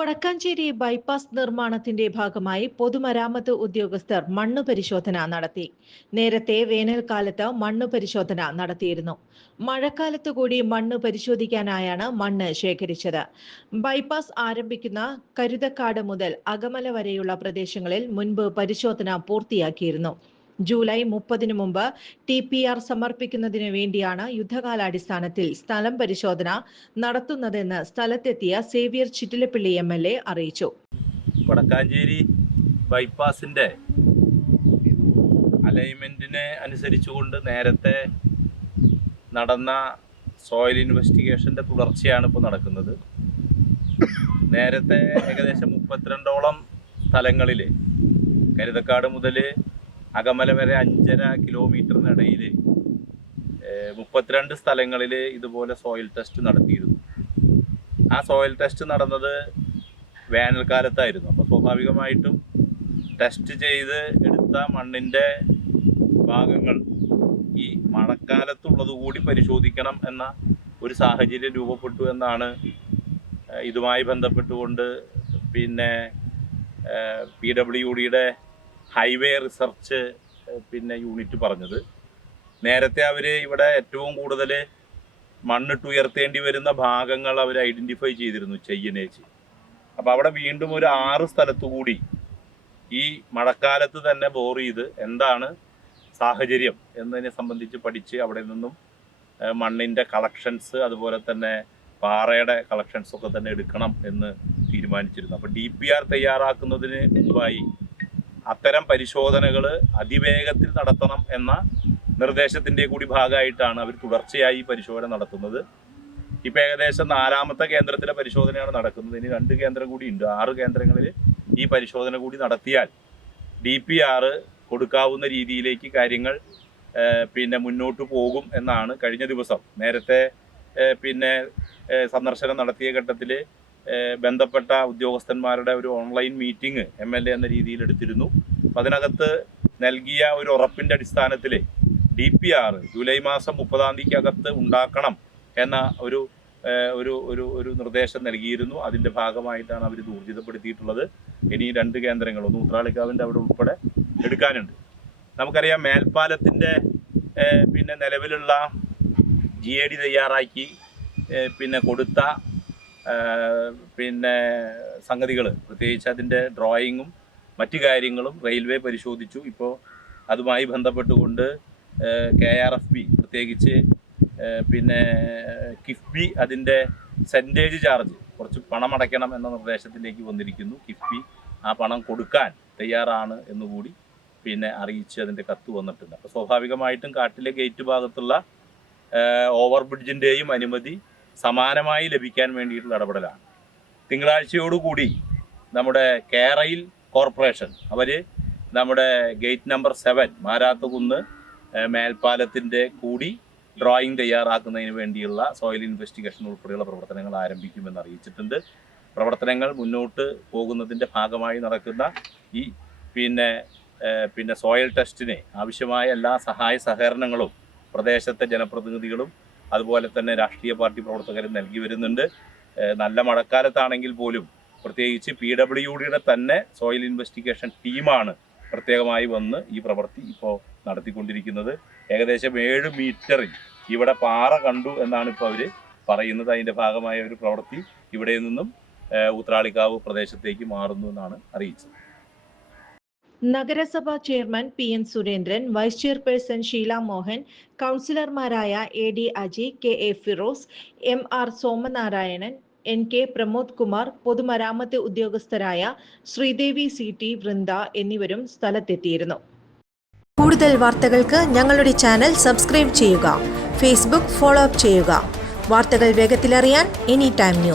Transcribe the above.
Vadakkanchery bypass നിർമ്മാണത്തിന്റെ ഭാഗമായി പൊതുമരാമത്ത് ഉദ്യോഗസ്ഥർ മണ്ണു പരിശോധന നടത്തി. നേരത്തെ വേനൽക്കാലത്ത് മണ്ണു പരിശോധന നടത്തിയിരുന്നു. മഴക്കാലത്ത് കൂടി മണ്ണ് പരിശോധിക്കാനായാണ് മണ്ണ് ശേഖരിച്ചത്. ബൈപ്പാസ് ആരംഭിക്കുന്ന കരുതക്കാട് മുതൽ അകമല വരെയുള്ള പ്രദേശങ്ങളിൽ മുൻപ് പരിശോധന പൂർത്തിയാക്കിയിരുന്നു. ജൂലൈ മുപ്പതിനു മുമ്പ് ടി പി ആർ സമർപ്പിക്കുന്നതിന് വേണ്ടിയാണ് യുദ്ധകാലാടിസ്ഥാനത്തിൽ സ്ഥലം പരിശോധന നടത്തുന്നതെന്ന് സ്ഥലത്തെത്തിയ Xavier Chittilappally M L A അറിയിച്ചു. വടക്കാഞ്ചേരി ബൈപ്പാസിന്റെ അലൈൻമെന്റിനെ അനുസരിച്ചുകൊണ്ട് നേരത്തെ നടന്ന സോയിൽ ഇൻവെസ്റ്റിഗേഷന്റെ തുടർച്ചയാണ് ഇപ്പോൾ നടക്കുന്നത്. നേരത്തെ ഏകദേശം മുപ്പത്തിരണ്ടോളം സ്ഥലങ്ങളിൽ കരുതക്കാട് മുതൽ അകമല വരെ അഞ്ചര കിലോമീറ്ററിനിടയിൽ മുപ്പത്തിരണ്ട് സ്ഥലങ്ങളിൽ ഇതുപോലെ സോയിൽ ടെസ്റ്റ് നടത്തിയിരുന്നു. ആ സോയിൽ ടെസ്റ്റ് നടന്നത് വേനൽക്കാലത്തായിരുന്നു. അപ്പോൾ സ്വാഭാവികമായിട്ടും ടെസ്റ്റ് ചെയ്ത് എടുത്ത മണ്ണിന്റെ ഭാഗങ്ങൾ ഈ മഴക്കാലത്തുള്ളത് കൂടി പരിശോധിക്കണം എന്ന ഒരു സാഹചര്യം രൂപപ്പെട്ടു എന്നാണ് ഇതുമായി ബന്ധപ്പെട്ടുകൊണ്ട് പിന്നെ പി ഡബ്ല്യു ഡിയുടെ ഹൈവേ റിസർച്ച് പിന്നെ യൂണിറ്റ് പറഞ്ഞത്. നേരത്തെ അവർ ഇവിടെ ഏറ്റവും കൂടുതൽ മണ്ണിട്ട് ഉയർത്തേണ്ടി വരുന്ന ഭാഗങ്ങൾ അവർ ഐഡന്റിഫൈ ചെയ്തിരുന്നു ചെയ്യനേച്ച് അപ്പോൾ അവിടെ വീണ്ടും ഒരു ആറ് സ്ഥലത്തു കൂടി ഈ മഴക്കാലത്ത് തന്നെ ബോർ ചെയ്ത് എന്താണ് സാഹചര്യം എന്നതിനെ സംബന്ധിച്ച് പഠിച്ച് അവിടെ നിന്നും മണ്ണിന്റെ കളക്ഷൻസ് അതുപോലെ തന്നെ പാറയുടെ കളക്ഷൻസ് ഒക്കെ തന്നെ എടുക്കണം എന്ന് തീരുമാനിച്ചിരുന്നു. അപ്പോൾ ഡി പി ആർ തയ്യാറാക്കുന്നതിന് മുമ്പായി അത്തരം പരിശോധനകൾ അതിവേഗത്തിൽ നടത്തണം എന്ന നിർദ്ദേശത്തിന്റെ കൂടി ഭാഗമായിട്ടാണ് അവർ തുടർച്ചയായി പരിശോധന നടത്തുന്നത്. ഇപ്പം ഏകദേശം നാലാമത്തെ കേന്ദ്രത്തിലെ പരിശോധനയാണ് നടക്കുന്നത്. ഇനി രണ്ട് കേന്ദ്രം കൂടി ഉണ്ട്. ആറ് കേന്ദ്രങ്ങളിൽ ഈ പരിശോധന കൂടി നടത്തിയാൽ ഡി പി ആറ് കൊടുക്കാവുന്ന രീതിയിലേക്ക് കാര്യങ്ങൾ പിന്നെ മുന്നോട്ട് പോകും എന്നാണ് കഴിഞ്ഞ ദിവസം നേരത്തെ പിന്നെ സന്ദർശനം നടത്തിയ ഘട്ടത്തിൽ ബന്ധപ്പെട്ട ഉദ്യോഗസ്ഥന്മാരുടെ ഒരു online meeting M L A എന്ന രീതിയിൽ എടുത്തിരുന്നു. അപ്പം അതിനകത്ത് നൽകിയ ഒരു ഉറപ്പിന്റെ അടിസ്ഥാനത്തിൽ ഡി പി ആർ ജൂലൈ മാസം മുപ്പതാം തീയതിക്കകത്ത് ഉണ്ടാക്കണം എന്ന ഒരു ഒരു ഒരു ഒരു നിർദ്ദേശം നൽകിയിരുന്നു. അതിന്റെ ഭാഗമായിട്ടാണ് അവർ ഊർജിതപ്പെടുത്തിയിട്ടുള്ളത്. ഇനി രണ്ട് കേന്ദ്രങ്ങൾ ഒന്ന് ഉത്രാളിക്കാവിന്റെ അവിടെ ഉൾപ്പെടെ എടുക്കാനുണ്ട്. നമുക്കറിയാം മേൽപ്പാലത്തിന്റെ പിന്നെ നിലവിലുള്ള ജി എ ഡി തയ്യാറാക്കി പിന്നെ കൊടുത്ത പിന്നെ സംഗതികൾ പ്രത്യേകിച്ച് അതിന്റെ ഡ്രോയിങ്ങും മറ്റു കാര്യങ്ങളും റെയിൽവേ പരിശോധിച്ചു. ഇപ്പോൾ അതുമായി ബന്ധപ്പെട്ടുകൊണ്ട് കെ ആർ എഫ് ബി പ്രത്യേകിച്ച് പിന്നെ കിഫ്ബി അതിന്റെ സെന്റേജ് ചാർജ് കുറച്ച് പണം അടയ്ക്കണം എന്ന നിർദ്ദേശത്തിലേക്ക് വന്നിരിക്കുന്നു. കിഫ്ബി ആ പണം കൊടുക്കാൻ തയ്യാറാണ് എന്നുകൂടി പിന്നെ അറിയിച്ച് അതിന്റെ കത്ത് വന്നിട്ടുണ്ട്. അപ്പോൾ സ്വാഭാവികമായിട്ടും കാട്ടിലെ ഗേറ്റ് ഭാഗത്തുള്ള ഓവർ ബ്രിഡ്ജിന്റെയും അനുമതി സമാനമായി ലഭിക്കാൻ വേണ്ടിയിട്ടുള്ള ഇടപെടലാണ്. തിങ്കളാഴ്ചയോടുകൂടി നമ്മുടെ കേരയിൽ കോർപ്പറേഷൻ അവർ നമ്മുടെ ഗേറ്റ് നമ്പർ സെവൻ മാരാത്തുകുന്ന് മേൽപ്പാലത്തിന്റെ കൂടി ഡ്രോയിങ് തയ്യാറാക്കുന്നതിന് വേണ്ടിയുള്ള സോയിൽ ഇൻവെസ്റ്റിഗേഷൻ ഉൾപ്പെടെയുള്ള പ്രവർത്തനങ്ങൾ ആരംഭിക്കുമെന്ന് അറിയിച്ചിട്ടുണ്ട്. പ്രവർത്തനങ്ങൾ മുന്നോട്ട് പോകുന്നതിന്റെ ഭാഗമായി നടക്കുന്ന ഈ പിന്നെ പിന്നെ സോയിൽ ടെസ്റ്റിന് ആവശ്യമായ എല്ലാ സഹായ സഹകരണങ്ങളും പ്രദേശത്തെ ജനപ്രതിനിധികളും അതുപോലെ തന്നെ രാഷ്ട്രീയ പാർട്ടി പ്രവർത്തകരും നൽകി വരുന്നുണ്ട്. നല്ല മഴക്കാലത്താണെങ്കിൽ പോലും പ്രത്യേകിച്ച് പി ഡബ്ല്യു ഡിയുടെ തന്നെ സോയിൽ ഇൻവെസ്റ്റിഗേഷൻ ടീമാണ് പ്രത്യേകമായി വന്ന് ഈ പ്രവൃത്തി ഇപ്പോൾ നടത്തിക്കൊണ്ടിരിക്കുന്നത്. ഏകദേശം ഏഴ് മീറ്ററിൽ ഇവിടെ പാറ കണ്ടു എന്നാണ് ഇപ്പോൾ അവർ പറയുന്നത്. അതിന്റെ ഭാഗമായ ഒരു പ്രവൃത്തി ഇവിടെ നിന്നും ഉത്രാളിക്കാവ് പ്രദേശത്തേക്ക് മാറുന്നു എന്നാണ് അറിയിച്ചത്. നഗരസഭാ chairman P N Surendran vice chairperson Sheela Mohan കൗൺസിലർമാരായ A D Aji K A Firoz M R Somanarayanan N K Pramod Kumar പൊതുമരാമത്ത് ഉദ്യോഗസ്ഥരായ ശ്രീദേവി സി ടി വൃന്ദ എന്നിവരും സ്ഥലത്തെത്തിയിരുന്നു. കൂടുതൽ വാർത്തകൾക്ക് ഞങ്ങളുടെ ചാനൽ സബ്സ്ക്രൈബ് ചെയ്യുക ഫേസ്ബുക്ക് ഫോളോ അപ്പ് ചെയ്യുക. വാർത്തകൾ വേഗത്തിലറിയാൻ എനി ടൈം ന്യൂസ്.